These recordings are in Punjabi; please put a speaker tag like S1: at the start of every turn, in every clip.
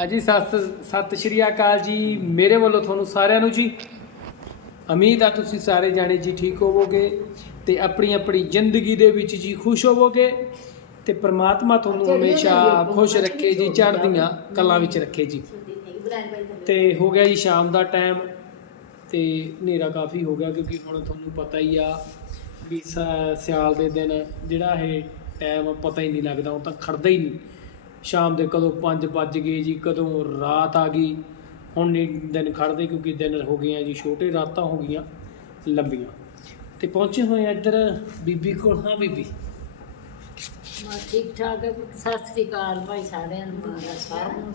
S1: ਹਾਂਜੀ ਸਤਿ ਸ਼੍ਰੀ ਅਕਾਲ ਜੀ। ਮੇਰੇ ਵੱਲੋਂ ਤੁਹਾਨੂੰ ਸਾਰਿਆਂ ਨੂੰ ਜੀ ਉਮੀਦ ਆ ਤੁਸੀਂ ਸਾਰੇ ਜਾਣੇ ਜੀ ਠੀਕ ਹੋਵੋਗੇ ਤੇ ਆਪਣੀ ਆਪਣੀ ਜ਼ਿੰਦਗੀ ਦੇ ਵਿੱਚ ਜੀ ਖੁਸ਼ ਹੋਵੋਗੇ ਤੇ ਪ੍ਰਮਾਤਮਾ ਤੁਹਾਨੂੰ ਹਮੇਸ਼ਾ ਖੁਸ਼ ਰੱਖੇ ਜੀ, ਚੜ੍ਹਦੀਆਂ ਕਲਾਂ ਵਿੱਚ ਰੱਖੇ ਜੀ। ਤੇ ਹੋ ਗਿਆ ਜੀ ਸ਼ਾਮ ਦਾ ਟਾਈਮ ਤੇ ਹਨੇਰਾ ਕਾਫੀ ਹੋ ਗਿਆ ਕਿਉਂਕਿ ਹੁਣ ਤੁਹਾਨੂੰ ਪਤਾ ਹੀ ਆ ਵੀ ਸਿਆਲ ਦੇ ਦਿਨ ਜਿਹੜਾ ਇਹ ਟਾਈਮ ਪਤਾ ਹੀ ਨਹੀਂ ਲੱਗਦਾ, ਉਹ ਤਾਂ ਖੜਦਾ ਹੀ ਨਹੀਂ। ਸ਼ਾਮ ਦੇ ਕਦੋਂ 5 ਵੱਜ ਗਏ ਜੀ, ਕਦੋਂ ਰਾਤ ਆ ਗਈ। ਹੁਣ ਨਹੀਂ ਦਿਨ ਖੜਦੇ ਕਿਉਂਕਿ ਦਿਨ ਹੋ ਗਏ ਆ ਜੀ ਛੋਟੇ, ਰਾਤਾਂ ਹੋ ਗਈਆਂ ਲੰਬੀਆਂ। ਤੇ ਪਹੁੰਚੇ ਹੋਏ ਆ ਇੱਧਰ ਬੀਬੀ ਕੋਲ। ਹਾਂ ਬੀਬੀ
S2: ਠੀਕ ਠਾਕ ਹੈ। ਸਤਿ ਸ੍ਰੀ ਅਕਾਲ ਭਾਈ ਸਾਰਿਆਂ ਨੂੰ। ਮਾਰਾ ਸਾਰਿਆਂ ਨੂੰ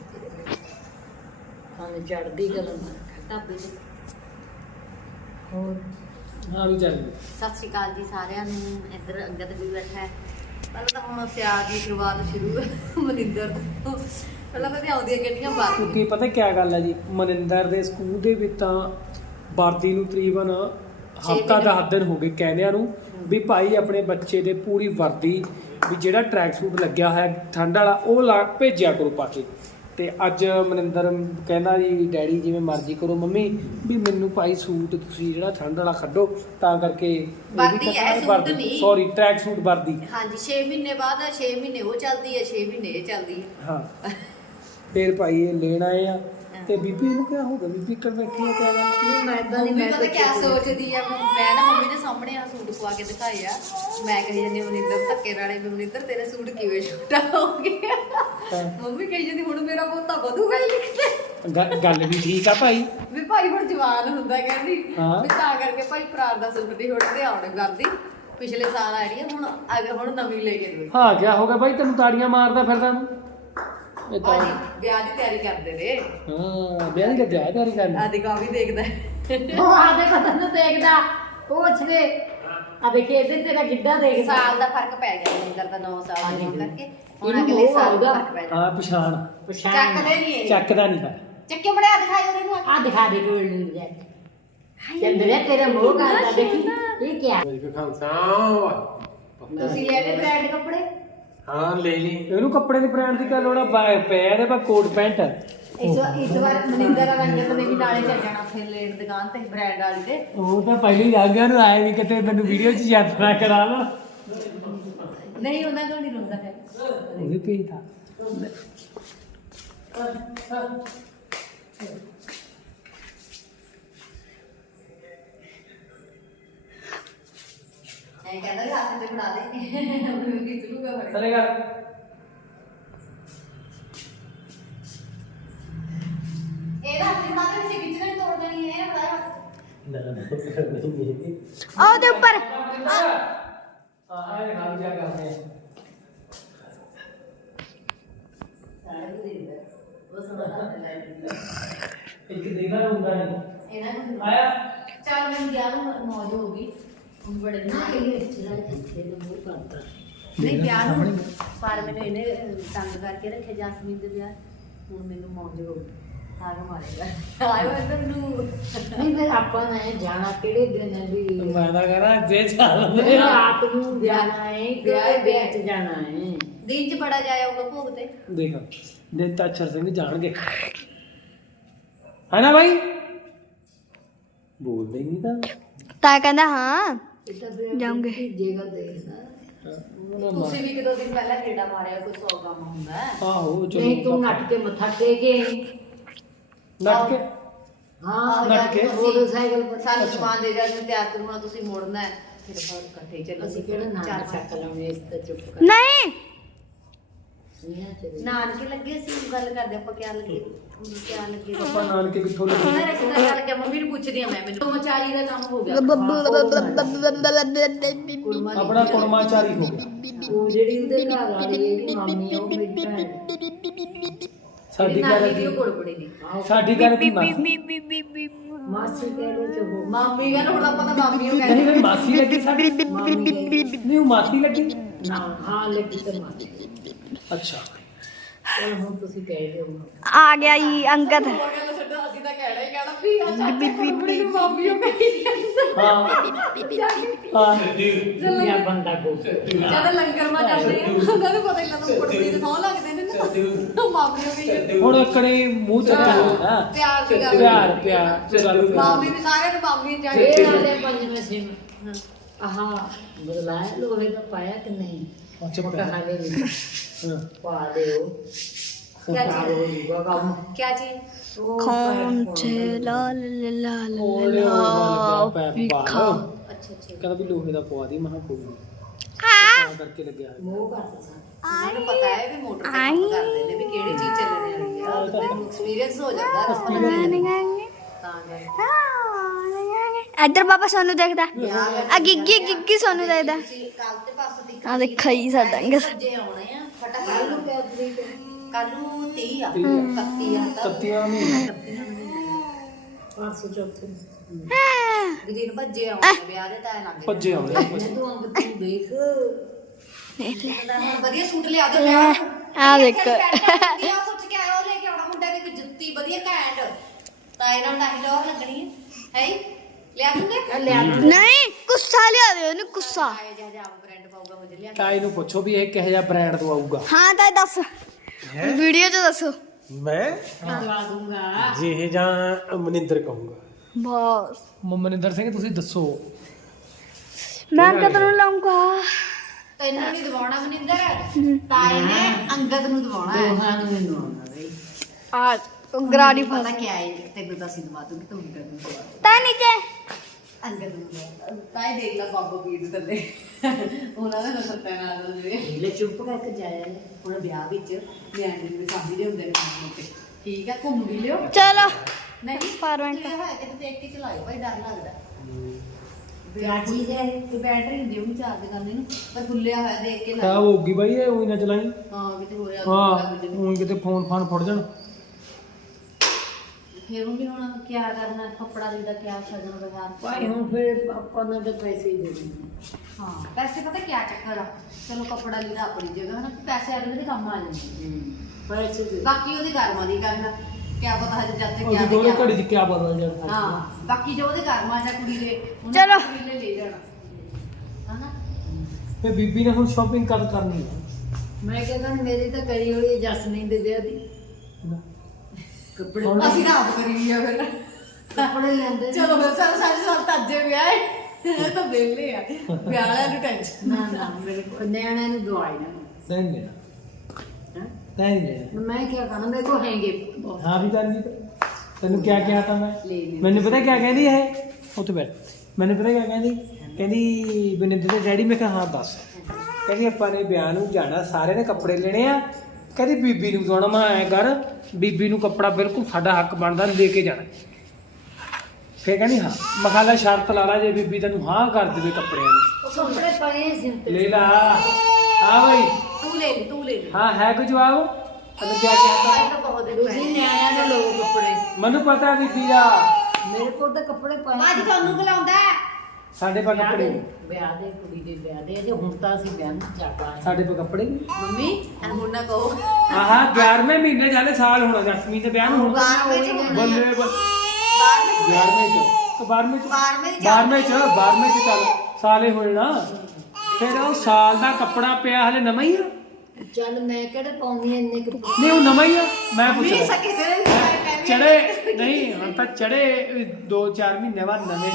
S2: ਸਾਨੂੰ ਚੜ੍ਹਦੀ ਕਲਾ ਢਾਬੇ ਤੇ। ਹੋਰ
S1: ਹਾਂ ਵੀ ਚੱਲ
S3: ਸਤਿ ਸ਼੍ਰੀ ਅਕਾਲ ਜੀ ਸਾਰਿਆਂ ਨੂੰ। ਇੱਧਰ ਅੰਗਦ ਵੀ ਬੈਠਾ ਹੈ। ਪਹਿਲਾਂ ਤਾਂ ਹੁਣ ਸਿਆਲ ਦੀ ਸ਼ੁਰੂਆਤ ਸ਼ੁਰੂ ਮਨਿੰਦਰ ਤੋਂ। ਪਹਿਲਾਂ ਤਾਂ ਆਉਂਦੀਆਂ ਗੱਡੀਆਂ ਬਾਹਰ
S1: ਕਿਉਂਕਿ ਪਤਾ ਕਿਆ ਗੱਲ ਹੈ ਜੀ, ਮਨਿੰਦਰ ਦੇ ਸਕੂਲ ਦੇ ਵਿੱਚ ਤਾਂ ਵਰਦੀ ਨੂੰ ਤਕਰੀਬਨ ਹਫ਼ਤਾ 10 ਦਿਨ ਹੋ ਗਏ ਕਹਿੰਦਿਆਂ ਨੂੰ ਵੀ ਭਾਈ ਆਪਣੇ ਬੱਚੇ ਦੇ ਪੂਰੀ ਵਰਦੀ ਵੀ ਜਿਹੜਾ ਟਰੈਕ ਸੂਟ ਲੱਗਿਆ ਹੋਇਆ ਠੰਡ ਵਾਲਾ ਉਹ ਲਾ ਭੇਜਿਆ ਕਰੋ ਪਾ ਕੇ। ਤੇ ਅੱਜ ਮਨਿੰਦਰ ਕਹਿੰਦਾ ਜੀ ਡੈਡੀ ਜਿਵੇਂ ਮਰਜ਼ੀ ਕਰੋ ਮੰਮੀ, ਵੀ ਮੈਨੂੰ ਭਾਈ ਸੂਟ ਤੁਸੀਂ ਜਿਹੜਾ ਠੰਡ ਵਾਲਾ ਕੱਢੋ, ਤਾਂ ਕਰਕੇ
S3: ਵਰਦੀ ਹੈ, ਸੂਟ ਨਹੀਂ।
S1: ਸੌਰੀ ਟਰੈਕ ਸੂਟ ਵਰਦੀ।
S3: ਹਾਂਜੀ 6 ਮਹੀਨੇ ਬਾਅਦ 6 ਮਹੀਨੇ ਉਹ ਚੱਲਦੀ ਹੈ, 6 ਮਹੀਨੇ ਇਹ ਚੱਲਦੀ ਹੈ।
S1: ਹਾਂ ਫਿਰ ਭਾਈ ਇਹ ਲੈਣ ਆਏ ਆ ਤੇ ਬੀਬੀ ਨੂੰ ਕਿਹਾ ਹੋਗਾ, ਬੀਬੀ ਕਰ ਬੈਠੀ ਹੈ ਕਿਆ ਗੱਲ?
S2: ਮੈਂ ਤਾਂ
S3: ਮੰਮੀ ਪਤਾ ਕਿਆ ਸੋਚਦੀ ਆ, ਮੈਂ ਨਾ ਮੰਮੀ ਦੇ ਸਾਹਮਣੇ ਆ ਸੂਟ ਪਵਾ ਕੇ ਦਿਖਾਏ ਆ। ਮੈਂ ਕਹੀ ਜਾਂਦੀ ਮਨਿੰਦਰ ਧੱਕੇ ਨਾਲੇ, ਮਨਿੰਦਰ ਤੇਰੇ ਸੂਟ ਕਿਵੇਂ ਛੋਟਾ ਹੋ ਗਿਆ। ਮੰਮੀ ਕਹੀ ਜਾਂਦੀ ਹੁਣ ਮੇਰਾ ਪੋਤਾ ਵਧੂਗਾ ਹੀ ਲਿਖਦੇ।
S1: ਗੱਲ ਵੀ ਠੀਕ ਆ ਭਾਈ,
S3: ਵੀ ਭਾਈ ਹੁਣ ਜਵਾਨ ਹੁੰਦਾ ਕਹਿੰਦੀ
S1: ਹਾਂ।
S3: ਵੀ ਤਾਂ ਕਰਕੇ ਭਾਈ ਭਰਾ ਦਾ ਸੂਟ ਦੀ ਹੁਣ ਤੇ ਆਉਣੇ ਕਰਦੀ। ਪਿਛਲੇ ਸਾਲ ਆ ਰਹੀ ਆ ਹੁਣ, ਅਗਰ ਹੁਣ ਨਵੀਂ ਲੈ ਕੇ ਦੋ।
S1: ਹਾਂ ਕਿਆ ਹੋਗਾ ਭਾਈ, ਤੈਨੂੰ ਤਾੜੀਆਂ ਮਾਰਦਾ ਫਿਰਦਾ ਨੂੰ। ਇਹ ਤਾਂ
S3: ਭਾਜੀ ਵਿਆਹ ਦੀ ਤਿਆਰੀ ਕਰਦੇ ਨੇ।
S1: ਹਾਂ ਵਿਆਹ ਦੀ ਗੱਜਾ ਤਿਆਰੀ ਕਰਨੀ।
S3: ਆ ਦੇਖੋ ਵੀ ਦੇਖਦਾ
S2: ਉਹ ਆਦੇ ਪਤਾ ਨੂੰ ਦੇਖਦਾ ਪੁੱਛਦੇ ਆ ਦੇਖੇ ਇਹਦੇ ਤੇਰਾ ਗਿੱਧਾ ਦੇਖਦਾ।
S3: ਸਾਲ ਦਾ ਫਰਕ ਪੈ ਗਿਆ ਮਨਿੰਦਰ ਦਾ 9 ਸਾਲ ਦੇ ਹੋਣ ਕਰਕੇ। ਹੁਣ
S2: ਇਹਨੂੰ
S3: ਅਗਲੇ ਸਾਲ
S2: ਹੋਊਗਾ।
S3: ਦਾ ਫਰਕ ਪੈ
S1: ਹਾਂ ਪਛਾਣ
S3: ਚੱਕਦੇ ਨਹੀਂ ਇਹ।
S1: ਚੱਕਦਾ ਨਹੀਂ ਹੈ।
S3: ਚੱਕੇ ਬੜਿਆ ਦਿਖਾਈ ਉਹਨੂੰ
S2: ਆ ਦਿਖਾ ਦੇ ਕੋਲ ਨੂੰ ਜਾ ਚੰਦਰਿਆ ਤੇਰਾ ਮੂੰਹ ਕਰਦਾ ਦੇਖੀ ਇਹ ਕੀ ਆ।
S3: ਤੁਸੀਂ ਲੈ ਲੈ ਬ੍ਰਾਂਡ ਕੱਪੜੇ।
S1: ਹਾਂ ਲੈ ਲਈ। ਇਹਨੂੰ ਕੱਪੜੇ ਦੇ ਬ੍ਰਾਂਡ ਦੀ ਗੱਲ ਹੋਣਾ ਪਿਆ ਇਹਦੇ ਪਾ ਕੋਟ ਪੈਂਟ।
S3: ਇਸ ਵਾਰ ਮਨਿੰਦਰ ਰੰਗਤ ਨੇ ਵੀ ਨਾਲੇ ਚੱਲ ਜਾਣਾ ਫਿਰ ਲੈਣ ਦੁਕਾਨ ਤੇ ਬ੍ਰਾਂਡ ਵਾਲੀ ਤੇ।
S1: ਉਹ ਤਾਂ ਪਹਿਲੇ ਹੀ ਲੱਗ ਗਿਆ ਨੂੰ ਆਏ ਵੀ ਕਿਤੇ ਮੈਨੂੰ ਵੀਡੀਓ 'ਚ ਯਾਤਰਾ ਕਰਾ ਲਾ।
S3: ਨਹੀਂ ਉਹਨਾਂ ਕੋਲ ਨਹੀਂ ਰੁਕਦਾ ਹੈ।
S1: ਉਹ ਵੀ ਪਈ ਥਾ।
S3: ਐ ਕਹਿੰਦਾ ਵੀ ਹੱਥ ਤੇ ਫੜਾ ਦੇ ਉਹਨੂੰ ਕੀ ਚਲੂਗਾ ਫੜੇ।
S1: ਚਲੇਗਾ
S3: ਇਹ ਹੱਥ ਤੇ ਫੜਾ ਦੇ, ਤੁਸੀਂ ਵਿੱਚ ਨਹੀਂ ਤੋੜ ਦੇਣੀ ਹੈ ਫੜਾ ਹੱਥ।
S4: ਉਹਦੇ ਉੱਪਰ
S1: ਆਏ ਖਾਲੀ ਜਾ ਕਰਦੇ
S3: ਸਾਰੇ ਨੂੰ ਦੇ ਦੇ ਉਹ ਸਮਾਂ ਹੱਥ ਲੈ ਲਈ।
S1: ਇੱਕ ਦੇਗਾ ਹੁੰਦਾ ਨਹੀਂ
S3: ਇਹਨਾਂ ਨੂੰ
S1: ਆਇਆ।
S3: ਚੱਲ ਮੈਨੂੰ ਗਿਆ ਨੂੰ ਮੌਜ ਹੋ ਗਈ ਹੁਣ ਬੜੇ ਦਿਨ
S2: ਨਾ ਇਹ ਤੇਰਾ ਇੱਥੇ ਨੂੰ ਮੂੰਹ ਕਰਦਾ।
S3: ਨਹੀਂ ਵਿਆਹ ਨੂੰ ਪਰ ਮੈਨੂੰ ਇਹਨੇ ਤੰਗ ਕਰਕੇ ਰੱਖਿਆ ਜਸਮੀਨ ਦੇ ਵਿਆਹ। ਹੁਣ ਮੈਨੂੰ ਮੌਜ ਹੋ ਗਈ। ਹਾਰ ਮਾਰੇਗਾ ਆਇਓ ਇੱਧਰ ਨੂੰ।
S2: ਨਹੀਂ ਫਿਰ ਆਪਾਂ ਨੇ ਜਾਣਾ ਕਿਹੜੇ ਦਿਨ ਹੈ ਵੀ
S1: ਮੈਂ ਤਾਂ ਕਹਣਾ ਜੇ ਚੱਲ
S2: ਨਹੀਂ ਰਾਤ ਨੂੰ ਜਾਣਾ ਹੈ ਵਿਆਹ ਵਿੱਚ ਜਾਣਾ ਹੈ।
S3: ਦਿਨ ਚ ਬੜਾ ਜਾਇਆ ਹੋਊਗਾ ਭੋਗ ਤੇ।
S1: ਦੇਖ ਦਿਨ ਤਾਂ ਅਛਰ ਸਿੰਘ ਜਾਣਗੇ ਹੈ ਨਾ ਭਾਈ? ਬੋਲਦੇ ਨਹੀਂ
S4: ਤਾਂ ਕਹਿੰਦਾ ਹਾਂ
S2: ਜਾਉਂਗੇ
S4: ਜਾਊਂਗੇ।
S2: ਜੇਗਾ ਦੇਖਦਾ
S3: ਤੁਸੀਂ ਵੀ ਕਿਦੋਂ ਦਿਨ ਪਹਿਲਾਂ ਖੇੜਾ ਮਾਰਿਆ, ਕੋਈ 100 ਕੰਮ ਹੁੰਦਾ ਹੈ।
S1: ਆਹੋ
S2: ਨਹੀਂ ਤੂੰ ਨੱਟ ਕੇ ਮੱਥਾ ਟੇਕੇ
S1: ਨੱਟ ਕੇ
S2: ਹਾਂ
S1: ਨੱਟ ਕੇ
S2: ਮੋਟਰਸਾਈਕਲ ਪਰ
S3: ਸਾਨੂੰ ਸਮਾਨ ਦੇ ਜਾਂਦੇ ਤਿਆਰ ਕਰਨਾ, ਤੁਸੀਂ ਮੋੜਨਾ ਹੈ, ਫਿਰ ਆਪਾਂ ਇਕੱਠੇ ਚੱਲੋ।
S2: ਅਸੀਂ ਕਿਹੜਾ ਨਾਮ
S3: ਚਾਰ
S2: ਚੱਕ ਲਾਉਣੇ ਇਸ ਤੇ ਚੁੱਪ ਕਰ
S4: ਨਹੀਂ
S2: ਨਾ ਚਲੇ
S3: ਨਾਨਕੇ ਲੱਗੇ ਸੀ ਗੱਲ ਕਰਦੇ ਆਪਾਂ, ਕਿਆ ਲੱਗੇ ਕਿਆ ਲੱਗੇ
S1: ਆਪਾਂ ਨਾਨਕੇ ਕਿੱਥੋਂ ਲੱਗੇ?
S3: ਉਹਨਾਂ ਰਿਸ਼ਤਾ ਚੱਲ ਗਿਆ। ਮੰਮੀ ਨੂੰ ਪੁੱਛਦੀ ਆ ਮੈਂ, ਮੈਨੂੰ ਮਚਾਰੀ ਦਾ ਕੰਮ ਹੋ ਗਿਆ। ਕੁੜਮਾ ਦੀ
S1: ਆਪਣਾ ਕੁੜਮਾਚਾਰੀ ਹੋ ਗਿਆ।
S2: ਉਹ ਜਿਹੜੀ ਉਹਦੇ ਘਰ ਵਾਲੀ ਇਹਦੀ ਮਾਮੀ ਉਹ ਮੇਰੀ ਭੈਣ
S1: ਸਾਡੀ
S3: ਨਾਨੀ
S1: ਗੱਲ
S3: ਦੀ ਉਹ ਕੁੜਪੜੀ ਦੀ
S1: ਸਾਡੀ ਗੱਲ ਕੀ ਮਾਸੀ
S2: ਮਾਸੀ ਕਹਿੰਦੇ ਚੋ
S3: ਮਾਮੀ ਕਹਿੰਦਾ ਹੁਣ ਆਪਾਂ ਤਾਂ ਮਾਮੀ ਨੂੰ
S1: ਨਹੀਂ
S3: ਕਹਿੰਦੇ।
S1: ਫਿਰ ਮਾਸੀ ਲੱਗੀ ਸਾਡੀ।
S2: ਮਾਮੀ ਕਹਿੰਦੀ
S1: ਨਹੀਂ ਉਹ ਮਾਸੀ ਲੱਗੀ।
S2: ਨਾ ਹਾਂ ਲੱਗੀ ਤੇ ਮਾਸੀ
S1: ਅੱਛਾ
S2: ਚਲ ਹੁਣ ਤੁਸੀਂ ਕਹਿ ਦਿਓ
S4: ਆ ਗਿਆ ਜੀ ਅੰਗਦ।
S3: ਹੋਰ ਗੱਲ ਛੱਡੋ, ਅਸੀਂ ਤਾਂ ਕਹਿਣਾ ਹੀ ਕਹਿਣਾ ਵੀ ਆ ਚਾਚੀ ਕੁੜਪੜੀ ਨੂੰ ਮਾਮੀ ਉਹ ਕਹੀ ਜਾਂਦਾ।
S1: ਹਾਂ ਹਾਂ
S2: ਜਾਂ ਬੰਦਾ ਕੋ
S3: ਜਦੋਂ ਲੰਗਰ ਮਾ ਜਾਂਦੇ ਆ ਉਹਨਾਂ ਨੂੰ ਪਤਾ ਹੀ ਲੱਗਦਾ ਕੁੜਪੜੀ ਦੇ ਥਾਂ ਲੱਗਦੇ ਨੇ ਨਾ। ਮਾਮੀ ਵੀ
S1: ਹੁਣ ਅਕੜੇ ਮੂੰਹ ਚੜਿਆ ਹੋਇਆ
S3: ਪਿਆਰ ਦੀ ਗੱਲ
S1: ਪਿਆਰ ਚ ਗੱਲ
S3: ਮਾਮੀ ਵੀ ਸਾਰਿਆਂ ਨੂੰ ਮਾਮੀ
S2: ਇਹ
S3: ਚਾਹੀਦੀ
S2: ਵਾਲੇ ਪੰਜਵੇਂ ਸਿਮ ਆਹਾ ਬਦਲਾਇਆ ਲੋਹੇ ਦਾ ਪਾਇਆ ਕਿ ਨਹੀਂ
S1: ਅੱਛਾ
S2: ਪੱਕਾ
S1: ਪਤਾ
S2: ਹਾਲੇ ਨਹੀਂ
S1: ਹਾਂ
S2: ਪਾ ਦਿਓ
S3: ਕਿਆ
S2: ਪਾ
S3: ਚੀਜ਼
S2: ਦਿਓ ਕੰਮ
S3: ਕਿਆ ਚੀਜ਼
S2: ਉਹ
S4: ਕੌਣ ਛੇ ਲਾ ਲਾ ਲਾ ਲਾ
S1: ਅੱਛਾ
S3: ਅੱਛਾ ਅੱਛਾ
S1: ਕਹਿੰਦਾ ਵੀ ਲੋਹੇ ਦਾ ਪਵਾ ਦੀ ਮਹਾ ਕੋਈ ਤਾਂ ਕਰਕੇ ਲੱਗਿਆ ਹੋਇਆ।
S2: ਮੋਹ ਕਰਦਾ ਸਾਂ
S3: ਮੈਨੂੰ ਪਤਾ ਹੈ ਵੀ ਮੋਟਰ ਤੇ ਕੰਮ ਕਰਦੇ ਨੇ ਵੀ ਕਿਹੜੀ ਚੀਜ਼ ਚੱਲਣ ਵਾਲੀ ਆ ਮੈਨੂੰ ਐਕਸਪੀਰੀਅੰਸ ਹੋ ਜਾਂਦਾ ਰਸਤੇ ਤਾਂ ਕਰਕੇ
S4: ਇੱਧਰ ਪਾਪਾ ਸੋਨੂੰ ਦੇਖਦਾ ਆ ਗਿੱਗੀ ਗਿੱਗੀ ਸੋਨੂੰ ਦੇਖਦਾ
S3: ਕੱਲ ਤੇ ਪਾਸ ਦੀ
S4: ਆ ਦੇਖਾ ਹੀ ਸਾਡਾ ਅੰਗਦ
S3: ਜੇ ਆਉਣੇ ਆ ਫਟਾਫਟ ਨੂੰ ਕਿਹਾ ਕੱਲ ਨੂੰ 30 ਆ
S1: 30 ਆ।
S3: 31 ਆ ਤਾਂ
S1: ਤੱਤੀਆਂ ਮਹੀਨੇ
S2: 504
S3: ਵੀ ਦਿਨ ਭੱਜੇ ਆਉਣੇ ਵਿਆਹ ਦੇ ਤਾਂ ਲੱਗ
S1: ਭੱਜੇ ਆਉਣੇ
S2: ਤੂੰ ਅੰਗ ਤੂੰ ਦੇਖ
S4: ਦੇਖ ਲੈ
S3: ਹੁਣ ਵਧੀਆ ਸੂਟ ਲਿਆ ਦੋ ਵਿਆਹ ਨੂੰ
S4: ਆ ਦੇਖ
S3: ਵਧੀਆ ਪੁੱਛ ਕੇ ਆਇਓ ਲੈ ਕੇ ਆਉਣਾ ਮੁੰਡੇ ਨੇ ਇੱਕ ਜੁੱਤੀ ਵਧੀਆ ਘੈਂਟ ਤਾਂ ਇਹਨਾਂ ਨੂੰ ਤਾਂ ਲੋਰ ਲੱਗਣੀ ਹੈ ਹੈ ਲਿਆ ਦੂੰਗੇ
S2: ਲਿਆ
S4: ਨਹੀਂ ਗੁੱਸਾ ਲਿਆ ਦੇ ਉਹਨੂੰ ਗੁੱਸਾ
S3: ਆਏ ਜਾ ਜਾ ਬ੍ਰਾਂਡ ਪਾਊਗਾ ਮੁਝੇ ਲਿਆ
S1: ਤਾਈ ਨੂੰ ਪੁੱਛੋ ਵੀ ਇਹ ਕਿਹੋ ਜਿਹਾ ਬ੍ਰਾਂਡ ਦਵਾਊਗਾ
S4: ਹਾਂ ਤਾਂ ਦੱਸ ਵੀਡੀਓ 'ਚ ਦੱਸੋ
S5: ਮੈਂ
S2: ਦਵਾ ਦੂੰਗਾ
S5: ਜਿਹੇ ਜਾਂ ਮਨਿੰਦਰ ਕਹੂੰਗਾ
S4: ਬਸ
S1: ਮਨਿੰਦਰ ਸਿੰਘ ਤੁਸੀਂ ਦੱਸੋ
S4: ਮੈਂ ਕਦੋਂ ਲਾਉਂਗਾ
S3: ਤੈਨੂੰ ਨਹੀਂ ਦਵਾਉਣਾ ਮਨਿੰਦਰ ਤਾਏ ਨੇ ਅੰਗਦ ਨੂੰ ਦਵਾਉਣਾ ਹੈ
S2: ਦੋਹਾਂ ਨੂੰ ਮੈਨੂੰ ਆਉਣਾ ਬਈ
S4: ਆ ਗਰਾੜੀ
S3: ਪਤਾ ਕੀ ਹੈ ਤੈਨੂੰ ਤਾਂ ਅਸੀਂ ਦਵਾ ਦੂੰਗੀ ਤੂੰ ਅੰਗਦ ਨੂੰ ਦਵਾ
S4: ਤਾਂ ਨੀਚੇ
S3: ਅੰਗਦ ਨੂੰ ਦਵਾ ਤਾਏ ਦੇਖ ਲੈ ਬਾਬਾ ਪੀਰ ਥੱਲੇ ਉਹਨਾਂ ਦਾ ਸੱਤਾ ਨਾਲ ਜਿਹੜੇ
S2: ਲੈ ਚੁੱਪ ਕਰਕੇ ਜਾਇਆ
S3: ਹੁਣ ਵਿਆਹ ਵਿੱਚ ਨਿਆਣੇ ਵੀ ਸਾਂਭੀ ਦੇ ਹੁੰਦੇ ਨੇ ਕੰਮ ਤੇ ਠੀਕ ਹੈ ਘੁੰਮ ਵੀ ਲਿਓ
S4: ਚਲੋ
S3: ਨਹੀਂ
S4: ਫਾਰਵੈਂਟ
S3: ਇਹ ਹੈ ਕਿ ਦੇਖ ਕੇ ਚਲਾਇਓ ਭਾਈ ਡਰ ਲੱਗਦਾ
S2: ਕਿਆ ਚੀਜ਼ ਹੈ
S3: ਤੇ ਬੈਟਰੀ ਹੁੰਦੀ ਉਹਨੂੰ ਚਾਰਜ ਕਰਨੇ ਨੂੰ ਪਰ ਖੁੱਲਿਆ ਹੋਇਆ ਦੇਖ ਕੇ
S1: ਖਰਾਬ
S3: ਲਾਇਓ
S1: ਹੋਊਗੀ ਬਾਈ ਇਹ ਉਹੀ ਨਾ ਚਲਾਈ
S3: ਹਾਂ ਕਿਤੇ ਹੋ ਜਾ
S1: ਹਾਂ ਉਹੀ ਕਿਤੇ ਫੋਨ ਫਾਨ ਫੜ ਜਾਣ
S3: ਫਿਰ ਉਹਨੇ ਹੁਣ ਕੀ ਕਰਨਾ ਕੱਪੜਾ ਲੀੜਾ ਕਿਆ ਸਜਣ ਬਜ਼ਾਰ
S2: ਭਾਈ ਹੁਣ ਫਿਰ ਆਪਾਂ ਨੂੰ ਤਾਂ ਪੈਸੇ ਹੀ ਦੇ ਦੇਣੇ
S3: ਹਾਂ ਪੈਸੇ ਪਤਾ ਕਿਆ ਚੱਕਰ ਆ ਚਲੋ ਕੱਪੜਾ ਲੀੜਾ ਆਪਣੀ ਜਗ੍ਹਾ ਹਨਾ ਪੈਸੇ ਅਗਲੇ ਦੇ ਕੰਮ ਆ ਜਾਂਦੇ
S2: ਪੈਸੇ ਦੇ
S3: ਬਾਕੀ ਉਹਦੇ ਕਰਮਾਂ ਦੀ ਕਰਨਾ ਕਿਆ ਪਤਾ ਹਜੇ ਜਦ ਤੱਕ
S1: ਉਹਦੀ
S3: ਕਿਆ
S1: ਦੋਨੇ
S3: ਕਿਆ
S1: ਘੜੀ ਚ ਕਿਆ ਬਦਲ ਜਾਂਦਾ
S3: ਹਾਂ ਬਾਕੀ ਜੋ ਉਹਦੇ ਕਰਮਾਂ ਜਾਂ ਕੁੜੀ ਦੇ ਉਹਨੇ
S4: ਚਲੋ।
S3: ਕੁੜੀ ਨੇ ਲੈ ਜਾਣਾ ਹਨਾ
S1: ਫੇ ਬੀਬੀ ਨੇ ਹੁਣ ਸ਼ਾਪਿੰਗ ਕਦ ਕਰਨੀ ਹੈ
S2: ਮੈਂ ਕਹਿੰਦਾ ਮੇਰੀ ਤਾਂ ਕਰੀ ਹੋਈ ਹੈ ਜਸ ਨਹੀਂ ਦੇ ਵਿਆਹ ਦੀ ਕੱਪੜੇ
S3: ਅਸੀਂ ਤਾਂ ਆਪ ਕਰੀ ਆ ਫਿਰ
S2: ਕੱਪੜੇ ਲੈਂਦੇ
S3: ਚਲੋ ਫਿਰ ਸਾਰੇ ਸਾਲ ਤਾਜੇ ਵਿਆਹ ਹੈ ਇਹ ਤਾਂ ਵਿਹਲੇ ਆ ਵਿਆਹ ਵਾਲਿਆਂ ਨੂੰ ਟੈਨਸ਼ਨ
S2: ਨਾ ਨਾ ਮੇਰੇ ਕੋਲ ਨਿਆਣਿਆਂ ਨੂੰ ਦਵਾਈ ਨਾ
S1: ਨਹੀਂ ਲੈਣਾ
S2: ਹੈਂ?
S1: ਨਹੀਂ ਲੈਣਾ
S2: ਮੈਂ ਕੀ ਕਰਨਾ ਮੇਰੇ ਕੋਲ ਹੈਗੇ ਬਹੁਤ
S1: ਹਾਂ ਵੀ ਕਰਨੀ ਤੈਨੂੰ ਕਿਆ ਕਿਹਾ ਤਾਂ ਮੈਂ
S2: ਲੈ ਲੈ
S1: ਮੈਨੂੰ ਪਤਾ ਕਿਆ ਕਹਿੰਦੀ ਇਹ ਉੱਥੇ ਬੈਠ ਮੈਨੂੰ ਪਤਾ ਕਿਆ ਕਹਿੰਦੀ ਕਹਿੰਦੀ ਬਨਿੰਦਰ ਦੇ ਡੈਡੀ ਮੈਂ ਕਿਹਾ ਹਾਂ ਦੱਸ ਕਹਿੰਦੀ ਆਪਾਂ ਨੇ ਵਿਆਹ ਨੂੰ ਜਾਣਾ ਸਾਰਿਆਂ ਨੇ ਕੱਪੜੇ ਲੈਣੇ ਆ ਕਹਿੰਦੀ ਬੀਬੀ ਨੂੰ ਦਵਾਉਣਾ ਮੈਂ ਐ ਕਰ ਬੀਬੀ ਨੂੰ ਕੱਪੜਾ ਬਿਲਕੁਲ ਸਾਡਾ ਹੱਕ ਬਣਦਾ ਲੈ ਕੇ ਜਾਣਾ ਫੇਰ ਕਹਿੰਦੀ ਹਾਂ ਮਖਾਲਾ ਸ਼ਰਤ ਲਾ ਲਾ ਜੇ ਬੀਬੀ ਤੈਨੂੰ ਹਾਂ ਕਰ ਦੇਵੇ ਕੱਪੜਿਆਂ ਦੀ
S2: ਉਹ ਕੱਪੜੇ ਪਏ ਸਿੰਪਲ
S1: ਲੈ ਲਾ ਹਾਂ ਬਈ
S3: ਤੂੰ ਲੈ
S1: ਹਾਂ ਹੈ ਕੋਈ ਜਵਾਬ ਤੈਨੂੰ ਕਿਆ ਕਿਹਾ
S3: ਇਹ ਤਾਂ ਬਹੁਤ
S2: ਤੁਸੀਂ ਨਿਆਣਿਆਂ ਦੇ ਲੋ ਕੱਪੜੇ
S1: ਮੈਨੂੰ ਪਤਾ ਬੀਬੀ ਦਾ
S2: ਮੇਰੇ ਕੋਲ ਤਾਂ ਕੱਪੜੇ ਪਏ
S3: ਅੱਜ ਤੁਹਾਨੂੰ ਬੁਲਾਉਂਦਾ ਹੈ
S1: ਸਾਡੇ ਪਾ
S2: ਵਿਆਹ
S1: ਕੱਪੜੇ
S2: ਦੇ ਵਿਆਹ ਦੇ ਕੁੜੀ ਦੇ ਵਿਆਹ ਦੇ ਜੇ ਹੁਣ ਤਾਂ ਅਸੀਂ ਵਿਆਹ ਨੂੰ ਜਾਣਾ ਹੈ
S1: ਸਾਡੇ ਪਾ ਕੱਪੜੇ ਨੀ।
S3: ਮੰਮੀ ਐ ਹੁਣ ਨਾ ਕਹੋ
S1: ਆਹਾ 11ਵੇਂ ਮਹੀਨੇ ਜਾਲੇ ਸਾਲ ਹੋਣਾ 10ਵੀਂ ਦੇ ਵਿਆਹ ਨੂੰ ਹੁਣ
S3: 12ਵੇਂ ਚ ਹੋਣਾ
S1: ਬੱਲੇ 11ਵੇਂ ਚ 12ਵੇਂ ਚ 12ਵੇਂ ਚ 12ਵੇਂ ਚ ਚੱਲ ਸਾਲੇ ਹੋਏ ਨਾ ਫਿਰ ਉਹ ਸਾਲ ਦਾ ਕੱਪੜਾ ਪਿਆ ਹਲੇ ਨਵਾਂ ਹੀ ਆ
S2: ਚੱਲ ਮੈਂ ਕਿਹੜੇ ਪਾਉਂਦੀ ਐ ਇੰਨੇ ਕੱਪੜੇ
S1: ਨਹੀਂ ਉਹ ਨਵਾਂ ਹੀ ਆ ਮੈਂ
S3: ਮੰਮੀ
S1: ਪੁੱਛਿਆ
S3: ਸਕੀ ਸੇ
S1: ਚੜੇ ਨਹੀਂ ਹੁਣ ਤਾਂ ਚੜੇ 2-4 ਮਹੀਨੇ ਬਾਅਦ ਨਵੇਂ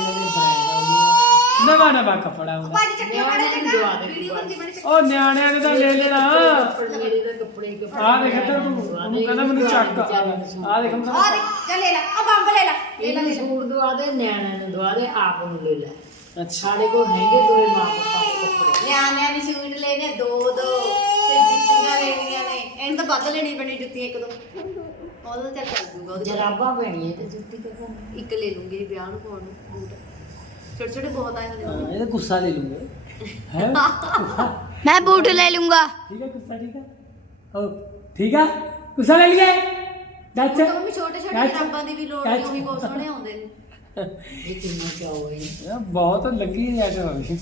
S1: ਬ੍ਰਾਂਡ ਆਉਂਦੇ ਨਵਾਂ ਕੱਪੜਾ ਆਉਂਦਾ
S3: ਭਾਜੀ ਚੱਕਰ
S2: ਨਿਆਣਿਆਂ ਨੂੰ ਦਵਾ ਦੇ
S3: ਵੀਡੀਓ ਬੰਦੀ ਬਣੀ
S1: ਉਹ ਨਿਆਣਿਆਂ ਨੇ ਤਾਂ ਲੈ ਲੈਣਾ
S2: ਮੇਰੇ ਦੇ ਕੱਪੜੇ
S1: ਆ ਦੇਖ ਇੱਧਰ ਤੂੰ ਉਹਨੂੰ ਕਹਿੰਦਾ ਮੈਨੂੰ ਚੱਕ ਆ ਦੇਖ ਉਹਨੂੰ
S3: ਆ ਦੇ ਚੱਲ ਲੈ ਲੈ ਆ ਬੰਬ ਲੈ ਲੈ
S2: ਇਹਨੂੰ ਸੂਟ ਦਵਾ ਦੇ ਨਿਆਣਿਆਂ ਨੂੰ ਦਵਾ ਦੇ ਆਪ ਨੂੰ ਲੈ ਲੈ
S1: ਅੱਛਾ
S2: ਸਾਡੇ ਕੋਲ ਹੈਗੇ ਦੋਏ ਮਾਂ ਬਾਪ ਦੇ ਕੱਪੜੇ
S3: ਨਿਆਣਿਆਂ ਨੇ ਸੂਟ ਲੈਣੇ ਦੋ ਤੇ ਜੁੱਤੀਆਂ ਲੈਣੀਆਂ ਨੇ ਇਹਨਾਂ ਤਾਂ ਵੱਧ ਲੈਣੀ ਪੈਣੀ ਜੁੱਤੀਆਂ ਇੱਕ ਦੋ ਉਹਦਾ ਚੱਲ ਚੱਲ ਦੂਗਾ ਉਹਦੇ
S2: ਜਰਾਬਾਂ ਪੈਣੀਆਂ ਤੇ ਜੁੱਤੀ ਕਿੱਥੋਂ
S3: ਇੱਕ ਲੈ ਲੂੰਗੀ ਵਿਆਹ ਨੂੰ ਪਾਉਣ ਨੂੰ ਬੂਟ ਛੋਟੇ ਛੋਟੇ ਬਹੁਤ ਆਏ ਹਲੇ
S1: ਇਹਦਾ ਗੁੱਸਾ ਲੈ ਲੂੰਗੇ ਹੈ
S4: ਮੈਂ ਬੂਟ ਲੈ ਲੂੰਗਾ
S1: ਠੀਕ ਹੈ ਗੁੱਸਾ ਠੀਕ ਹੈ ਹੋ ਠੀਕ ਆ ਗੁੱਸਾ ਲੈ ਲਈਏ ਦੱਸ
S3: ਤਾਂ ਮੰਮੀ ਛੋਟੇ ਛੋਟੇ ਜਰਾਬਾਂ ਦੀ ਵੀ ਲੋੜ ਨਹੀਂ ਉਹੀ ਬਹੁਤ ਸੋਹਣੇ ਆਉਂਦੇ ਨੇ
S2: ਇਹ ਕਿੰਨਾ ਚਾਹੋ ਇਹ
S1: ਇਹ ਬਹੁਤ ਲੱਗੀ ਐਟ ਹੋਈ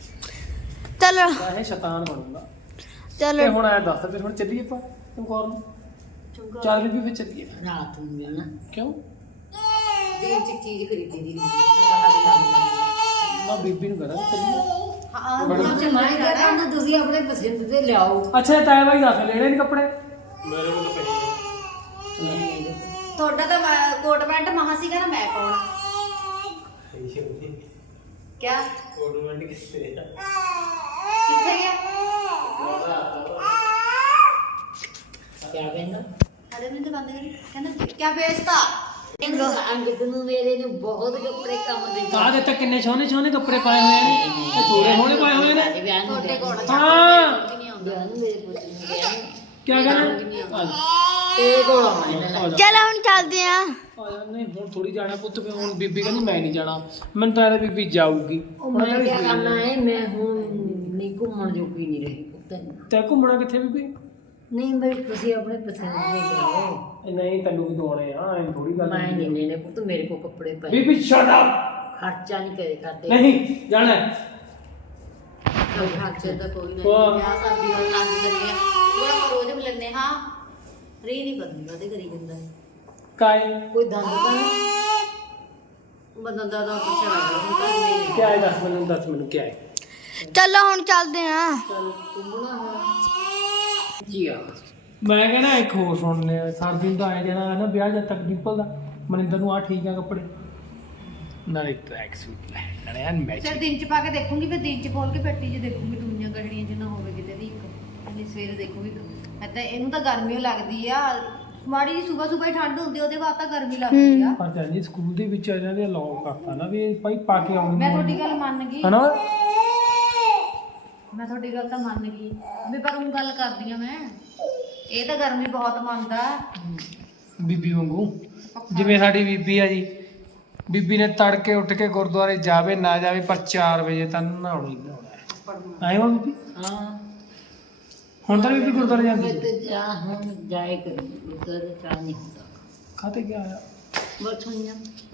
S4: ਚਲੋ
S1: ਇਹ ਸ਼ੈਤਾਨ ਬਣੂਗਾ
S4: ਚਲੋ
S1: ਤੇ ਹੁਣ ਆਇਆ ਦੱਸ ਫਿਰ ਹੁਣ ਚੱਲੀਏ ਆਪਾਂ ਤੂੰ ਕੌਰ ਨੂੰ ਚੱਲ ਵੀ ਫਿਰ ਚੱਲੀਏ
S2: ਰਾਤ ਨੂੰ ਜਾਣਾ
S1: ਕਿਉਂ
S3: ਦਿਨ ਚ ਚੀਜ਼ ਖਰੀਦੀ ਦੀ ਹੁੰਦੀ ਪਤਾ ਵੀ ਲੱਗਦਾ
S1: ਮੈਂ ਬੀਬੀ ਨੂੰ ਕਰਾਂ ਚੱਲੀਏ
S3: ਹਾਂ
S2: ਹੁਣ ਤੇ ਮੈਂ ਕਹਿੰਦਾ ਤੁਸੀਂ ਆਪਣੇ ਪਸੰਦ ਦੇ ਲਿਆਓ
S1: ਅੱਛਾ ਤਾਇਆ ਭਾਈ ਦੱਸ ਲੈਣੇ ਨੇ ਕੱਪੜੇ
S5: ਮੇਰੇ ਕੋਲ ਤਾਂ ਪਈ
S3: ਤੁਹਾਡਾ ਤਾਂ ਕੋਟ ਪੈਂਟ ਮਹਾ ਸੀਗਾ ਨਾ ਮੈਂ ਪਾਉਣਾ
S5: ਹੈ
S3: ਕਿਆ
S5: ਕੋਡਮੈਂਟ ਕਿੱਥੇ ਆ
S3: ਕਿੱਥੇ ਗਿਆ
S2: ਕਿਆ ਕਹਿੰਦਾ
S3: ਅਰੇ ਮੈਨੂੰ ਤਾਂ ਬੰਦ ਕਰੀ ਕਹਿੰਦਾ ਕਿਆ ਵੇਚਤਾ
S2: ਅੰਗਦ ਨੂੰ ਮੇਰੇ ਨੂੰ ਬਹੁਤ ਕੱਪੜੇ ਕੰਮ ਦੇ
S1: ਆਹ ਦੇ ਤਾਂ ਕਿੰਨੇ ਸੋਹਣੇ ਕੱਪੜੇ ਪਾਏ ਹੋਏ ਨੇ ਇਹ ਥੋੜੇ ਹੋਣੇ ਪਾਏ ਹੋਏ ਨੇ
S2: ਵਿਆਹ ਨੂੰ
S3: ਤੁਹਾਡੇ ਕੋਲ
S1: ਹਾਂ
S3: ਨਹੀਂ ਆਉਂਦਾ
S2: ਵਿਆਹ ਨੂੰ ਮੇਰੇ ਪੁੱਤ ਨੂੰ ਵਿਆਹ ਨੂੰ
S1: ਕਿਆ ਕਹਿਣਾ
S2: ਤੇਰੇ ਕੋਲ ਆਉਣਾ
S4: ਚਲੋ ਹੁਣ ਚੱਲਦੇ ਆ
S1: ਨਹੀਂ ਹੁਣ ਥੋੜੀ ਜਾਣਾ ਪੁੱਤ ਫਿਰ ਹੁਣ ਬੀਬੀ ਕਹਿੰਦੀ ਮੈਂ ਨਹੀਂ ਜਾਣਾ ਮੈਨੂੰ ਤਾਂ ਇਹਦਾ ਬੀਬੀ ਜਾਊਗੀ
S2: ਉਹ ਮੈਂ ਕੀ ਕਰਨਾ ਹੈ ਮੈਂ ਹੁਣ ਨਹੀਂ ਘੁੰਮਣ ਜੋਗੀ ਨਹੀਂ ਰਹੀ ਪੁੱਤ
S1: ਤੇ ਘੁੰਮਣਾ ਕਿੱਥੇ ਬੀਬੀ
S2: ਨਹੀਂ ਮੇਰੀ ਤੁਸੀਂ ਆਪਣੇ ਪਸੰਦ ਦੇ ਕਰਾਓ
S1: ਇਹ ਨਹੀਂ ਤੈਨੂੰ ਵੀ ਦੋਣੇ ਆ ਐ ਥੋੜੀ ਗੱਲ
S2: ਮੈਂ ਨਹੀਂ ਲੈਣੇ ਪੁੱਤ ਮੇਰੇ ਕੋਲ ਕੱਪੜੇ ਪਏ
S1: ਬੀਬੀ ਸ਼ਟ ਅਪ
S2: ਖਰਚਾ ਨਹੀਂ ਕਰੇ ਕਰਦੇ
S1: ਨਹੀਂ ਜਾਣਾ
S3: ਖਰਚੇ ਦਾ ਕੋਈ ਨਹੀਂ
S1: ਵਾਹ।
S3: ਵਿਆਹ ਸ਼ਾਦੀ ਹੋਣ ਲੱਗ ਜਾਂਦੀ ਆ ਉਹ ਰੋਜ਼ ਵੀ ਲੈਣੇ ਹਾਂ ਰੀ ਨਹੀਂ ਕਰਨੀ ਉਹਦੇ ਕਰੀ ਜਾਂਦਾ ਹੈ।
S1: ਕਾਈ
S2: ਕੋਈ ਦੰਦ ਤਾਂ ਨਹੀਂ
S3: ਬੰਦਾ ਦਾ ਪਿੱਛੇ ਲੱਗ ਹੁੰਦਾ ਮੇਰੇ
S1: ਕੀ ਹੈ ਦੱਸ ਮੈਨੂੰ ਕੀ ਹੈ
S4: ਚਲੋ ਹੁਣ ਚੱਲਦੇ ਆ
S2: ਚੱਲ ਘੁੰਮਣਾ ਹੁਣ ਜੀ ਆ
S1: ਮੈਂ ਕਹਿੰਦਾ ਇੱਕ ਹੋਰ ਸੁਣਨੇ ਆ ਸਰਦੀ ਦਾ ਆਏ ਜਾਣਾ ਹੈ ਨਾ ਵਿਆਹ ਜਦ ਤੱਕ ਡਿੰਪਲ ਦਾ ਮਨਿੰਦਰ ਨੂੰ ਆ ਠੀਕ ਆ ਕੱਪੜੇ ਨਾਲੇ ਟਰੈਕ ਸੂਟ ਲੈ ਨਾਲੇ ਐਨ ਮੈਚ
S3: ਫਿਰ ਦਿਨ ਚ ਪਾ ਕੇ ਦੇਖੂੰਗੀ ਫਿਰ ਦਿਨ ਚ ਖੋਲ ਕੇ ਪੱਟੀ ਚ ਦੇਖੂੰਗੀ ਦੁਨੀਆਂ ਗੜੜੀਆਂ ਚ ਨਾ ਹੋਵੇ ਕਿਤੇ ਵੀ ਇੱਕ ਨਹੀਂ ਸਵੇਰੇ ਦੇਖੂੰਗੀ ਮੈਂ ਤਾਂ ਇਹਨੂੰ ਤਾਂ ਗਰਮੀ ਓ ਲੱਗਦੀ ਆ ਮਾੜੀ ਜੀ ਸਵੇਰ ਹੀ ਠੰਡ ਹੁੰਦੀ ਉਹਦੇ ਬਾਅਦ ਤਾਂ ਗਰਮੀ ਲੱਗਦੀ ਆ
S1: ਪਰ ਜਾਂਦੀ ਸਕੂਲ ਦੇ ਵਿੱਚ ਇਹਨਾਂ ਦੇ ਅਲਾਉ ਕਰਤਾ ਨਾ ਵੀ ਇਹ ਭਾਈ ਪਾ ਕੇ ਆਉਣੀ
S3: ਮੈਂ ਤੁਹਾਡੀ ਗੱਲ ਮੰਨ ਗਈ
S1: ਹਨਾ
S3: ਮੈਂ ਤੁਹਾਡੀ ਗੱਲ ਤਾਂ ਮੰਨ ਗਈ ਵੀ ਪਰ ਉਹ ਗੱਲ ਕਰਦੀ ਆ ਮੈਂ ਇਹ ਤਾਂ ਗਰਮੀ ਬਹੁਤ ਮੰਨਦਾ
S1: ਬੀਬੀ ਵਾਂਗੂ ਜਿਵੇਂ ਸਾਡੀ ਬੀਬੀ ਆ ਜੀ ਬੀਬੀ ਨੇ ਤੜਕੇ ਉੱਠ ਕੇ ਗੁਰਦੁਆਰੇ ਜਾਵੇ ਨਾ ਜਾਵੇ ਪਰ 4 ਵਜੇ ਤਾਂ ਨਹਾਉਣਾ ਹੀ ਨਹਾਉਣਾ ਹੈ ਆਏ ਹੋ ਬੀਬੀ
S2: ਹਾਂ
S1: ਹੁਣ ਤਾਂ ਬੀਬੀ ਗੁਰਦੁਆਰੇ ਜਾਂਦੀ
S2: ਮੈਂ ਤੇ ਜਾ ਹੁਣ ਜਾਏ ਕਰੀ ਉਧਰ ਚਾਹ ਨਹੀਂ ਹੁੰਦਾ
S1: ਖਾਤੇ ਕੀ ਆਇਆ
S2: ਬਸ ਹੋਈਆਂ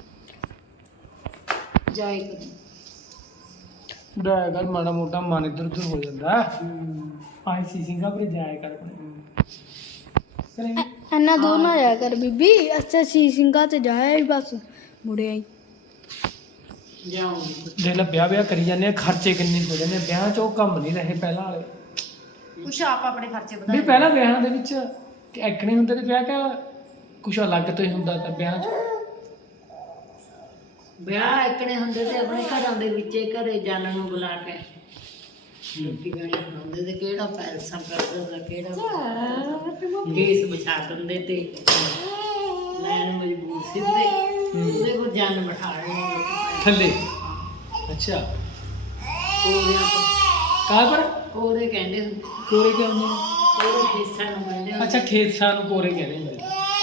S2: ਜਾਏ ਕਰੀ
S1: ਡਰਾਇਆ ਕਰ ਮਾੜਾ ਮੋਟਾ ਮਨ ਇੱਧਰ ਉੱਧਰ ਹੋ ਜਾਂਦਾ ਆਈ ਸੀ ਸਿੰਗਾਪੁਰ ਜਾਇਆ ਕਰ ਕਰੇ
S4: ਇੰਨਾ ਦੂਰ ਨਾ ਜਾਇਆ ਕਰ ਬੀਬੀ ਅੱਛਾ ਸੀ ਸਿੰਘਾਂ ਤੇ ਜਾਇਆ ਹੀ ਬਸ ਮੁੜਿਆ ਹੀ
S2: ਜਾਉਂਗੀ
S1: ਦੇਖ ਲੈ ਵਿਆਹ ਕਰੀ ਜਾਂਦੇ ਆ ਖਰਚੇ ਕਿੰਨੇ ਹੋ ਜਾਂਦੇ ਆ ਵਿਆਹ 'ਚ ਉਹ ਕੰਮ ਨਹੀਂ ਰਹੇ ਪਹਿਲਾਂ ਵਾਲੇ
S3: ਕੁਛ ਆਪ ਆਪਣੇ ਖਰਚੇ ਵਧਾ
S1: ਵੀ ਪਹਿਲਾਂ ਵਿਆਹਾਂ ਦੇ ਵਿੱਚ ਐਕਣੇ ਹੁੰਦੇ ਤੇ ਵਿਆਹ ਕਾ ਕੁਛ ਅਲੱਗ ਤੋਂ ਹੀ ਹੁੰਦਾ ਤਾਂ ਵਿਆਹ 'ਚ
S2: ਵਿਆਹ ਇਕਣੇ ਹੁੰਦੇ ਤੇ ਆਪਣੇ ਘਰਾਂ ਦੇ ਵਿੱਚੇ ਘਰੇ ਜਾਣਨ ਨੂੰ ਬੁਲਾ ਕੇ ਲੋਕੀ ਗਾਣੇ ਬਣਾਉਂਦੇ ਤੇ ਕਿਹੜਾ ਪੈਲਸਾਂ ਕਰਦੇ ਤੇ ਕਿਹੜਾ ਗੇਸ ਵਿਛਾ ਦਿੰਦੇ ਤੇ ਲੈਣ ਮਜਬੂਰ ਸਿੱਧੇ ਉਹਦੇ ਕੋਲ ਜਾਨ ਬਿਠਾ ਰਹੇ
S1: ਥੱਲੇ ਅੱਛਾ
S2: ਕੋਰਿਆਂ
S1: ਕਾਹ ਪਰ
S2: ਕੋਰੇ ਕਹਿੰਦੇ ਹੁੰਦੇ
S1: ਕੋਰੇ ਕਿਆ ਹੁੰਦੇ ਨੇ?
S2: ਕੋਰੇ ਖੇਸਾਂ ਨੂੰ ਕਹਿੰਦੇ ਹੁੰਦੇ।
S1: ਅੱਛਾ ਖੇਤਾਂ ਨੂੰ ਕੋਰੇ ਕਹਿੰਦੇ ਹੁੰਦੇ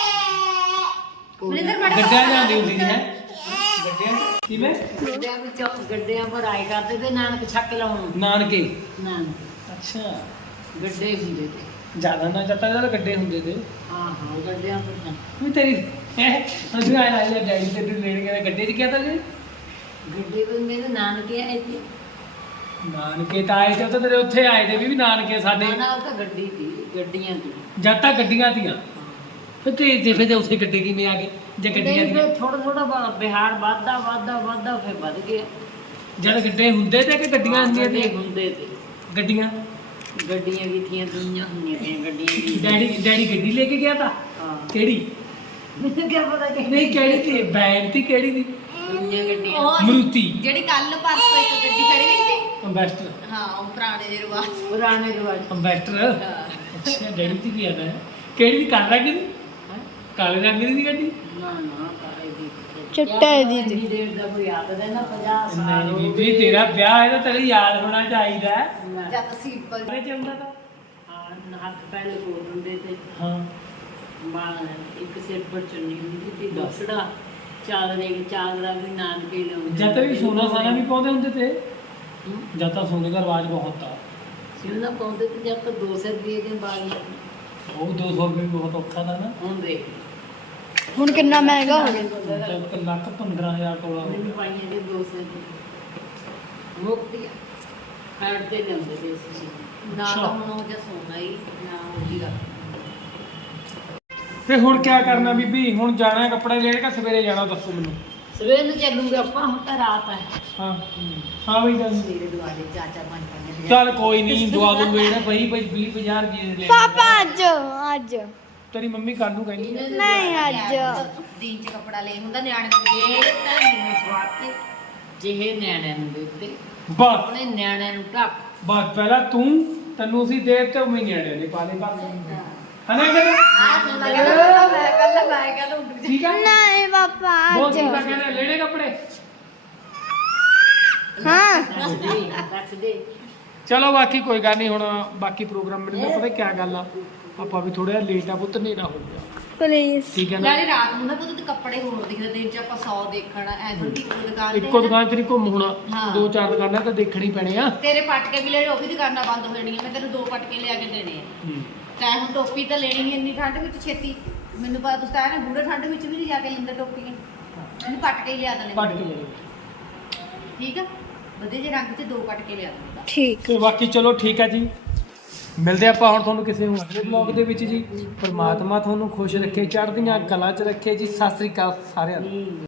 S3: ਮਨਿੰਦਰ ਬੜਾ
S1: ਗੱਡਿਆਂ ਜਾਂਦੀ ਹੁੰਦੀ ਸੀ ਹੈ ਗੱਡਿਆਂ ਕਿਵੇਂ
S2: ਗੱਡਿਆਂ ਵਿੱਚੋਂ ਗੱਡਿਆਂ ਪਰ ਆਏ ਕਰਦੇ ਤੇ ਨਾਨਕ ਛੱਕ ਲਾਉਣ
S1: ਨਾਨਕੇ
S2: ਨਾਨਕ
S1: ਅੱਛਾ
S2: ਗੱਡੇ ਹੁੰਦੇ ਤੇ
S1: ਜ਼ਿਆਦਾ ਨਾ ਜਾਂਦਾ ਇਹਦਾ ਗੱਡੇ ਹੁੰਦੇ ਤੇ
S2: ਹਾਂ ਹਾਂ ਗੱਡਿਆਂ ਪਰ
S1: ਵੀ ਤੇਰੀ ਅਸੀਂ ਆਏ ਆਏ ਡੈਡੀ ਤੇ ਲੈਣ ਗਏ ਗੱਡੇ 'ਚ ਕਿਹਾ ਤਾਂ ਜੀ
S2: ਗੱਡੇ ਕੋਲ ਮੇਰੇ ਨਾਨਕੇ ਆਏ ਤੇ
S1: ਨਾਨਕੇ ਤਾਂ ਆਏ ਤੇ ਉਹ ਤਾਂ ਤੇਰੇ ਉੱਥੇ ਆਏ ਤੇ ਵੀ ਨਾਨਕੇ ਸਾਡੇ
S2: ਨਾ ਉਹ ਤਾਂ ਗੱਡੀ ਸੀ ਗੱਡੀਆਂ ਦੀ
S1: ਜਦ ਤੱਕ ਗੱਡੀਆਂ ਤੀਆਂ ਫਿਰ ਤੇ ਫਿਰ ਉੱਥੇ ਗੱਡੇ ਕਿਵੇਂ ਆ ਗਏ ਜੇ ਗੱਡੀਆਂ
S2: ਨਹੀਂ
S1: ਦੀਆਂ
S2: ਫਿਰ ਥੋੜਾ ਥੋੜਾ ਬਿਹਾਰ ਵਾਧਾ ਫਿਰ ਵੱਧ ਗਿਆ
S1: ਜਦ ਗੱਡੇ ਹੁੰਦੇ ਤੇ ਕਿ ਗੱਡੀਆਂ ਹੁੰਦੀਆਂ
S2: ਗੱਡੇ
S1: ਤੇ
S2: ਹੁੰਦੇ ਤੇ
S1: ਗੱਡੀਆਂ
S2: ਗੱਡੀਆਂ ਵੀ ਥੀਆਂ ਦੁਨੀਆਂ ਹੁੰਦੀਆਂ ਤੇ ਗੱਡੀਆਂ ਵੀ
S1: ਡੈਡੀ ਗੱਡੀ ਲੈ ਕੇ ਗਿਆ ਤਾਂ
S2: ਹਾਂ
S1: ਕਿਹੜੀ
S2: ਮੈਨੂੰ ਕੀ ਪਤਾ ਕਿ
S1: ਨਹੀਂ ਕਿਹੜੀ ਤੀ ਬੈਨ ਤੀ ਕਿਹੜੀ ਦੀ
S2: ਦੁਨੀਆਂ ਗੱਡੀਆਂ
S3: ਉਹ
S1: ਮਰੂਤੀ
S3: ਜਿਹੜੀ ਕੱਲ ਪਰਸੋਂ ਇੱਕ ਗੱਡੀ ਖੜੀ ਨਹੀਂ ਸੀ
S1: ਅੰਬੈਸਟਰ
S3: ਹਾਂ ਉਹ ਪੁਰਾਣੇ ਦੇ ਰਿਵਾਜ
S2: ਪੁਰਾਣੇ ਰਿਵਾਜ
S1: ਅੰਬੈਸਟਰ ਅੱਛਾ ਡੈਡੀ ਦੀ ਕੀ ਆਦਾ ਹੈ ਕਿਹੜੀ ਦੀ ਕਾਲੇ ਰੰਗ ਦੀ ਕਾਲੇ ਰੰਗ ਦੀ ਗੱਡੀ
S2: ਨਾ ਨਾ ਕਾਲੇ ਦੀ
S4: ਚਿੱਟੇ ਦੀ
S2: ਇੰਨੀ ਦੇਰ ਦਾ ਕੋਈ ਯਾਦ ਹੈ ਨਾ 50 ਸਾਲ
S1: ਨਹੀਂ ਬੀਬੀ ਤੇਰਾ ਵਿਆਹ ਹੈ ਤਾਂ ਤੇਰੇ ਯਾਦ ਹੋਣਾ ਚਾਹੀਦਾ ਹੈ
S2: ਨਾ।
S3: ਜਦ ਸਿੰਪਲ
S1: ਕਿਹੜੇ ਚ ਹੁੰਦਾ ਤਾਂ
S2: ਹਾਂ ਹੱਥ ਪਹਿਲੇ ਕੋਲ ਹੁੰਦੇ ਤੇ
S1: ਹਾਂ
S2: ਮਾਂ ਇੱਕ ਸਿਰ ਪਰ ਚੁੰਨੀ ਹੁੰਦੀ ਤੇ ਦਸੜਾ ਚਾਦਰਾ ਵੀ ਨਾਨਕੇ ਲਾਉਂਦੇ
S1: ਜਦ ਤੱਕ ਵੀ ਸੋਨਾ ਸਾਨਾ ਵੀ ਪਾਉਂਦੇ ਹੁੰਦੇ ਤੇ ਜਦ ਤਾਂ ਸੋਨੇ ਦਾ ਰਿਵਾਜ ਬਹੁਤ ਆ
S2: ਸਿਉਣਾ ਪਾਉਂਦੇ ਤੇ ਜਦ ਤੱਕ 200 ਰੁਪਏ ਦੇ ਬਾਗੀ
S1: ਉਹ 200 ਰੁਪਏ ਵੀ ਬਹੁਤ ਔਖਾ ਦਾ ਨਾ
S2: ਹੁਣ ਦੇਖ
S4: ਹੁਣ ਕਿੰਨਾ ਮਹਿੰਗਾ ਹੋ ਗਿਆ
S1: ਜਦ 1,15,000 ਟੋਲਾ
S2: ਮੈਨੂੰ ਪਾਈਆਂ ਦੇ 200 ਦੀ ਮੁਕਤੀ ਹੜ ਤੇ ਲੈਂਦੇ ਤੇ ਅਸੀਂ
S3: ਨਾ ਤਾਂ ਹੁਣ ਉਹ ਜਿਹਾ ਸੋਨਾ ਹੀ ਨਾ ਉਹ ਜੀ
S1: ਤੇ ਹੁਣ ਕੀ ਕਰਨਾ ਬੀਬੀ ਹੁਣ ਜਾਣਾ ਹੈ ਕੱਪੜੇ ਲੈਣ ਕਿ ਸਵੇਰੇ ਜਾਣਾ ਦੱਸੋ ਮੈਨੂੰ
S2: ਸਵੇਰ ਨੂੰ ਚੱਲੂਗੇ ਆਪਾਂ ਹੁਣ ਤਾਂ ਰਾਤ ਹੈ
S1: ਹਾਂ ਹਾਂ ਬਈ ਚੱਲ
S2: ਤੇਰੇ ਦੁਆਲੇ ਚਾਚਾ 5-5
S1: ਚੱਲ ਕੋਈ ਨਹੀਂ ਦਵਾ ਦੂੰਗੇ ਨਾ ਭਾਈ 20-50 ਰੁਪਏ ਲੈ
S4: ਪਾਪਾ ਅੱਜ
S1: ਤੇਰੀ ਮੰਮੀ ਕੱਲ ਨੂੰ ਕਹਿੰਦੀ
S4: ਨਹੀਂ ਅੱਜ
S3: ਦੀਨ ਚ ਕੱਪੜਾ ਲੈ ਹੁੰਦਾ ਨਿਆਣੇ ਦਾ
S2: ਇਹ ਤਾਂ ਮੈਨੂੰ ਸਵਾਤੇ ਜਿਹੇ ਨਿਆਣਿਆਂ ਨੂੰ ਦਿੱਤੇ
S1: ਬਸ
S2: ਆਪਣੇ ਨਿਆਣਿਆਂ ਨੂੰ ਢੱਕ
S1: ਬਸ ਪਹਿਲਾਂ ਤੈਨੂੰ ਅਸੀਂ ਦੇ ਤੇ ਮੈਂ ਨਿਆਣਿਆਂ ਨੇ ਪਾ ਲੈ ਪਰ ਹਨਾ ਕਿ
S3: ਮੈਂ ਕਹਿੰਦਾ ਉੱਡ
S1: ਠੀਕ ਆ
S4: ਨਹੀਂ ਪਾਪਾ
S1: ਬਹੁਤ
S4: ਅੱਜ
S1: ਠੀਕ ਆ ਕਹਿੰਦੇ ਲੈਣੇ ਕੱਪੜੇ
S4: ਹਾਂ
S2: ਦੱਸ ਦੇ
S1: ਚਲੋ ਬਾਕੀ ਕੋਈ ਗੱਲ ਨਹੀਂ ਹੁਣ ਬਾਕੀ ਪ੍ਰੋਗਰਾਮ ਮੈਨੂੰ ਪਤਾ ਕੀ ਗੱਲ ਆ ਆਪਾਂ ਵੀ ਥੋੜਾ ਲੇਟ ਆ ਪੁੱਤ ਨੇਰਾ ਹੋ ਗਿਆ
S4: ਪਲੀਜ਼
S1: ਠੀਕ ਹੈ ਨਾ
S3: ਨਾਲੇ ਰਾਤ ਨੂੰ ਨਾ ਪੁੱਤ ਤੇ ਕੱਪੜੇ ਹੋਰ ਦਿਖਦੇ ਦਿਨ ਚ ਆਪਾਂ 100 ਦੇਖਣਾ ਐ ਥੋੜੀ ਇੱਕੋ ਦੁਕਾਨ ਤੇ
S1: ਇੱਕੋ ਦੁਕਾਨ 'ਚ ਨਹੀਂ ਘੁੰਮ ਹੋਣਾ
S3: ਹਾਂ।
S1: 2-4 ਦੁਕਾਨਾਂ ਤਾਂ ਦੇਖਣੀ ਪੈਣੇ ਆ
S3: ਤੇਰੇ ਪਟਕੇ ਵੀ ਲੈਣੇ ਉਹ ਵੀ ਦੁਕਾਨਾਂ ਬੰਦ ਹੋ ਜਾਣੀਆਂ ਮੈਂ ਤੈਨੂੰ 2 ਪਟਕੇ ਲਿਆ ਕੇ ਦੇਣੇ ਆ ਤੈਂ ਹੁਣ ਟੋਪੀ ਤਾਂ ਲੈਣੀ ਨਹੀਂ ਇੰਨੀ ਠੰਡ ਵਿੱਚ ਛੇਤੀ ਮੈਨੂੰ ਪਤਾ ਤੁਸੀਂ ਤਾਂ ਨਾ ਬੂੜੇ ਠੰਡ ਵਿੱਚ ਵੀ ਨਹੀਂ ਜਾ ਕੇ ਲੈਂਦਾ ਟੋਪੀਆਂ ਮੈਨੂੰ ਪਟਕੇ ਹੀ ਲਿਆ ਦੇਣੇ
S1: ਪੜ ਕੇ ਜਾਈਏ
S3: ਠੀਕ ਆ ਵਧੀਆ ਜਿਹੇ ਰੰਗ 'ਚ 2 ਪਟਕੇ ਲਿਆ ਦਿੰਦਾ
S4: ਠੀਕ
S1: ਤੇ ਬਾਕੀ ਚਲੋ ਠੀਕ ਆ ਜੀ ਮਿਲਦੇ ਆਪਾਂ ਹੁਣ ਤੁਹਾਨੂੰ ਕਿਸੇ ਹੋਰ ਅਗਲੇ ਵਲੌਗ ਦੇ ਵਿੱਚ ਜੀ ਪਰਮਾਤਮਾ ਤੁਹਾਨੂੰ ਖੁਸ਼ ਰੱਖੇ ਚੜ੍ਹਦੀਆਂ ਕਲਾ 'ਚ ਰੱਖੇ ਜੀ ਸਤਿ ਸ੍ਰੀ ਅਕਾਲ ਸਾਰਿਆਂ ਨੂੰ